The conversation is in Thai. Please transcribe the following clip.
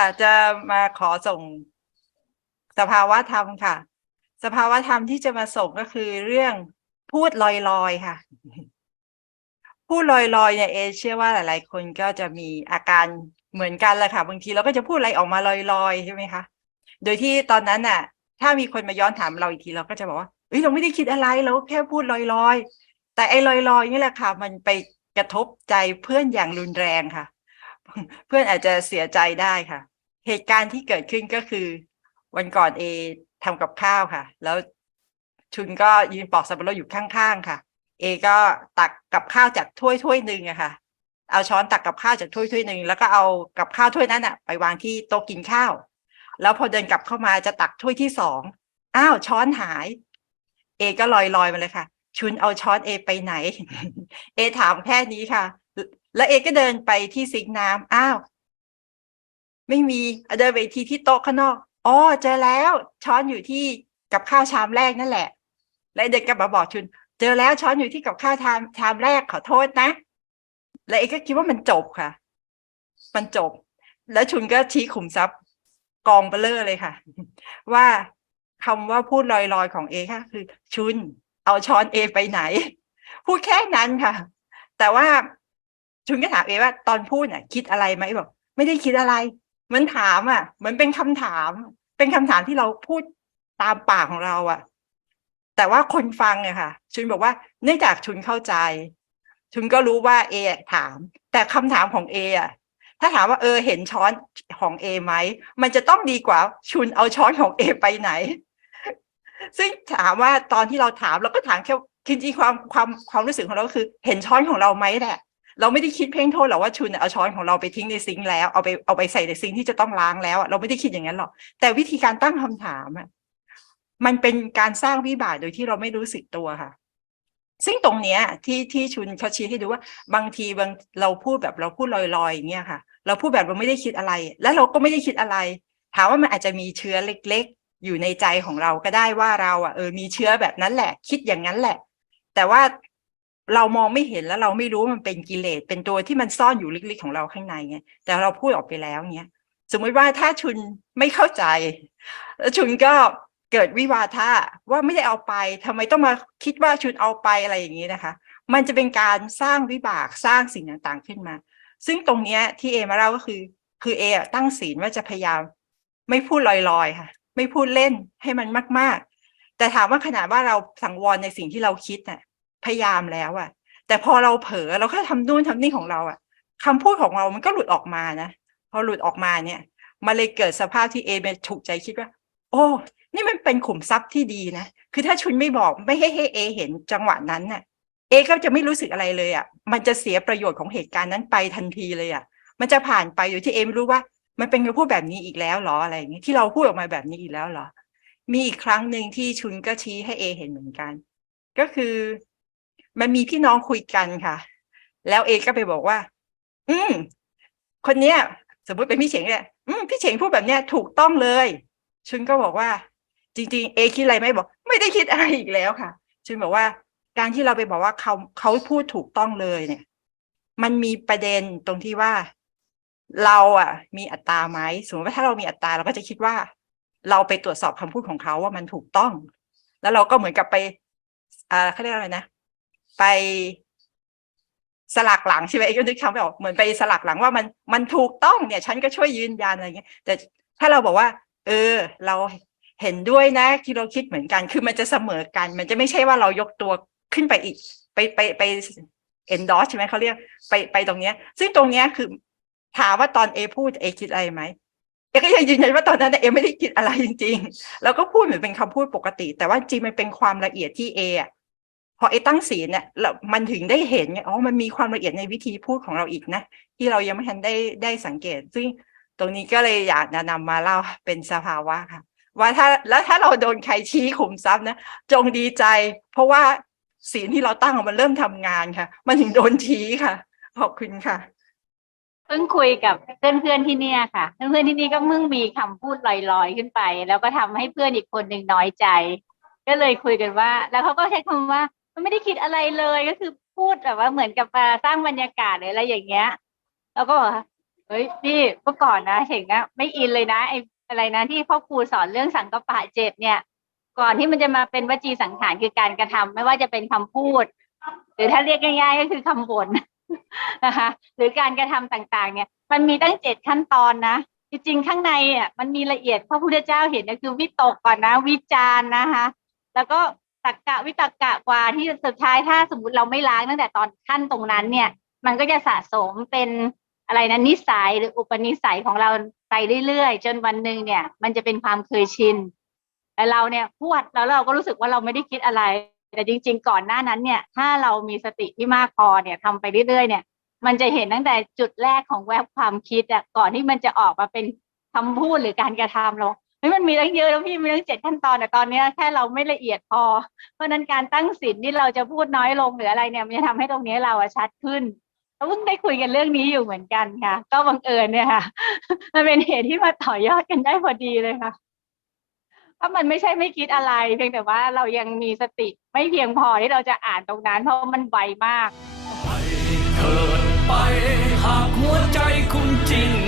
ค่ะ จะมาขอส่งสภาวะธรรมค่ะ สภาวะธรรมที่จะมาส่งก็คือเรื่องพูดลอยๆค่ะ พูดลอยๆเนี่ยเอเชื่อว่าหลาย ๆ คนก็จะมีอาการเหมือนกันแหละค่ะ บางทีเราก็จะพูดอะไรออกมาลอยๆใช่ไหมคะโดยที่ตอนนั้นน่ะ ถ้ามีคนมาย้อนถามเราอีกทีเราก็จะบอกว่าเอ้ยเราไม่ได้คิดอะไรเราแค่พูดลอยๆ แต่ไอ้ลอยๆนี่แหละค่ะ มันไปกระทบใจเพื่อนอย่างรุนแรงค่ะ เพื่อนอาจจะเสียใจได้ค่ะ เหตุการณ์ที่เกิดขึ้นก็คือ วันก่อนเอทำกับข้าวค่ะ แล้วชุนก็ยืนปอกสับปะรดอยู่ข้างๆค่ะ เอก็ตักกับข้าวจากถ้วยถ้วยหนึ่งอะค่ะ เอาช้อนตักกับข้าวจากถ้วยถ้วยหนึ่งแล้วก็เอากับข้าวถ้วยนั้นอะไปวางที่โต๊ะกินข้าว แล้วพอเดินกลับเข้ามาจะตักถ้วยที่สองอ้าวช้อนหาย เอก็ลอยลอยมาเลยค่ะ ชุนเอาช้อนเอไปไหน เอถามแค่นี้ค่ะ แล้วเอก็เดินไปที่ซิงน้ำอ้าว ไม่มีเดินไปอีกทีที่โต๊ะข้างนอกอ๋อเจอแล้วช้อนอยู่ที่กับข้าวชามแรกนั่นแหละ แล้วเดินกลับมาบอกชุน เจอแล้วช้อนอยู่ที่กับข้าวชามชามแรกขอโทษนะ แล้วเอก็คิดว่ามันจบค่ะ มันจบ แล้วชุนก็ชี้ขุมทรัพย์กองเบลเลอร์เลยค่ะ ว่าคำว่าพูดลอยๆของเอค่ะ คือ ชุน เอาช้อนเอไปไหน พูดแค่นั้นค่ะ แต่ว่าชุนก็ถามเอว่า ตอนพูดน่ะ คิดอะไรไหมบอก ไม่ได้คิดอะไร มือนถามอะเหมือนเป็นคำถาม เป็นคำถามที่เราพูดตามปากของเราอะ แต่ว่าคนฟังเนี่ยค่ะ ชุนบอกว่าเนื่องจากชุนเข้าใจ ชุนก็รู้ว่าเอถาม แต่คำถามของเออะถ้าถามว่าเออเห็นช้อนของเอไหมมันจะต้องดีกว่าชุนเอาช้อนของเอไปไหน ซึ่งถามว่าตอนที่เราถามเราก็ถามแค่คือจริงๆความความความรู้สึกของเราคือ เห็นช้อนของเราไหมแหละ เราไม่ได้คิดเพ่งโทษหรอกว่าชุนเอาช้อนของเราไปทิ้งในซิงค์แล้วเอาไปเอาไปใส่ในซิงค์ที่จะต้องล้างแล้วอะเราไม่ได้คิดอย่างนั้นหรอกแต่วิธีการตั้งคำถามอะมันเป็นการสร้างวิบากโดยที่เราไม่รู้สึกตัวค่ะ ซึ่งตรงเนี้ยที่ที่ชุนเขาชี้ให้ดูว่าบางทีบางเราพูดแบบเราพูดลอยๆอย่างเงี้ยค่ะ เราพูดแบบเราไม่ได้คิดอะไร แล้วเราก็ไม่ได้คิดอะไร ถามว่ามันอาจจะมีเชื้อเล็ก ๆ อยู่ในใจของเราก็ได้ว่าเราอะเออมีเชื้อแบบนั้นแหละ คิดอย่างนั้นแหละ แต่ว่า เรามองไม่เห็นแล้วเราไม่รู้มันเป็นกิเลสเป็นตัวที่มันซ่อนอยู่ลึกๆของเราข้างในไงแต่เราพูดออกไปแล้วเงี้ยสมมติว่าถ้าชุนไม่เข้าใจแล้วชุนก็เกิดวิวาทะว่าไม่ได้เอาไปทำไมต้องมาคิดว่าชุนเอาไปอะไรอย่างนี้นะคะ มันจะเป็นการสร้างวิบากสร้างสิ่งต่างๆขึ้นมา ซึ่งตรงเนี้ยที่เอมาเล่าก็คือ คือเอตั้งศีลว่าจะพยายาม ไม่พูดลอยๆค่ะ ไม่พูดเล่นให้มันมาก ๆ แต่ถามว่าขนาดว่าเราสังวรในสิ่งที่เราคิดน่ะ พยายามแล้วอะแต่พอเราเผลอเราแค่ทำนู่นทำนี่ของเราอะคำพูดของเรามันก็หลุดออกมานะพอหลุดออกมาเนี่ยมันเลยเกิดสภาพที่เอเป็นถูกใจคิดว่า โอ้นี่มันเป็นขุมทรัพย์ที่ดีนะคือถ้าชุนไม่บอกไม่ให้ให้เอ เห็นจังหวะนั้นน่ะเอก็จะไม่รู้สึกอะไรเลยอะ มันจะเสียประโยชน์ของเหตุการณ์นั้นไปทันทีเลยอะ มันจะผ่านไปโดยที่เอไม่รู้ว่า มันเป็นการพูดแบบนี้อีกแล้วหรออะไรอย่างเงี้ยที่เราพูดออกมาแบบนี้อีกแล้วหรอ มีอีกครั้งหนึ่งที่ชุนก็ชี้ให้เอเห็นเหมือนกัน ก็คือ มันมีพี่น้องคุยกันค่ะ แล้วเอก็ไปบอกว่า อืม คนเนี้ย สมมติเป็นพี่เฉงเนี่ยอืมพี่เฉงพูดแบบเนี้ยถูกต้องเลย ชุนก็บอกว่า จริง ๆ เอคิดอะไรไหมบอก ไม่ได้คิดอะไรอีกแล้วค่ะ ชุนบอกว่า การที่เราไปบอกว่าเขาเขาพูดถูกต้องเลยเนี่ย มันมีประเด็นตรงที่ว่าเราอะ มีอัตตาไหมสมมติว่าถ้าเรามีอัตตาเราก็จะคิดว่า เราไปตรวจสอบคำพูดของเขาว่ามันถูกต้อง แล้วเราก็เหมือนกับไปอ่าเขาเรียกอะไรนะ ไปสลักหลังใช่ไหมเอ็กซ์นึกคำไม่ออกเหมือนไปสลักหลังว่ามันมันถูกต้องเนี่ย ฉันก็ช่วยยืนยันอะไรเงี้ย แต่ถ้าเราบอกว่า เออ เราเห็นด้วยนะที่เราคิดเหมือนกัน คือมันจะเสมอกัน มันจะไม่ใช่ว่าเรายกตัวขึ้นไปอีก ไปไปไป endorse ใช่ไหมเขาเรียกไปไปตรงเนี้ย ซึ่งตรงเนี้ยคือถามว่าตอนเอพูดเอคิดอะไรไหมเอก็ยังยืนยันว่าตอนนั้นเอไม่ได้คิดอะไรจริง ๆ แล้วก็พูดเหมือนเป็นคำพูดปกติ แต่ว่าจริงมันเป็นความละเอียดที่เออะ พอเอตั้งศีลเนี่ยแล้วมันถึงได้เห็นไงอ๋อมันมีความละเอียดในวิธีพูดของเราอีกนะ ที่เรายังไม่ทันได้ได้สังเกต ซึ่งตรงนี้ก็เลยอยากจะนำมาเล่าเป็นสภาวะค่ะ ว่าถ้าแล้วถ้าเราโดนใครชี้ขุมทรัพย์นะจงดีใจ เพราะว่าศีลที่เราตั้งมันเริ่มทำงานค่ะ มันถึงโดนชี้ค่ะ ขอบคุณค่ะเพิ่งคุยกับเพื่อนๆที่เนี่ยค่ะ เพื่อนๆที่นี่ก็มึงมีคำพูดลอยๆขึ้นไป แล้วก็ทำให้เพื่อนอีกคนหนึ่งน้อยใจ ก็เลยคุยกันว่า แล้วเขาก็ใช้คำว่า ไม่ได้คิดอะไรเลยก็คือพูดแบบว่าเหมือนกับมาสร้างบรรยากาศหรืออะไรอย่างเงี้ยแล้วก็บอกว่าเฮ้ยพี่เมื่อก่อนนะเห็นนะไม่อินเลยนะไออะไรนะที่พ่อครูสอนเรื่องสังกปะเจ็ดเนี่ย ก่อนที่มันจะมาเป็นวจีสังขารคือการกระทำไม่ว่าจะเป็นคำพูด หรือถ้าเรียกง่ายๆก็คือคำบ่นนะคะหรือการกระทำต่างๆ เนี่ย มันมีตั้งเจ็ดขั้นตอนนะจริงๆข้างในอะมันมีละเอียดพระพุทธเจ้าเห็นนะคือวิตกก่อนนะ วิจารณ์นะคะ แล้วก็ ตักกะวิตกกะกว่าที่สุดท้ายถ้าสมมติเราไม่ล้างตั้งแต่ตอนขั้นตรงนั้นเนี่ย มันก็จะสะสมเป็นอะไรนะนิสัยหรืออุปนิสัยของเราไปเรื่อยๆ จนวันหนึ่งเนี่ย มันจะเป็นความเคยชินแต่เราเนี่ยพูดแล้วเราก็รู้สึกว่าเราไม่ได้คิดอะไร แต่จริง ๆ ก่อนหน้านั้นเนี่ย ถ้าเรามีสติที่มากพอเนี่ยทำไปเรื่อยๆ เนี่ย มันจะเห็นตั้งแต่จุดแรกของแวบความคิดอะก่อนที่มันจะออกมาเป็นคำพูดหรือการกระทำเรา เฮ้มันมีตั้งเยอะแล้วพี่มีตั้งเจ็ดขั้นตอนแต่ตอนนี้แค่เราไม่ละเอียดพอ เพราะนั้นการตั้งสินที่เราจะพูดน้อยลงหรืออะไรเนี่ยมันจะทำให้ตรงนี้เราชัดขึ้นเราเพิ่งได้คุยกันเรื่องนี้อยู่เหมือนกันค่ะ ก็บังเอิญเนี่ยค่ะ มันเป็นเหตุที่มาต่อยอดกันได้พอดีเลยค่ะถ้ามันไม่ใช่ไม่คิดอะไร เพียงแต่ว่าเรายังมีสติไม่เพียงพอที่เราจะอ่านตรงนั้นเพราะมันไวมากไปเถิดไปหากหัวใจคุณจริง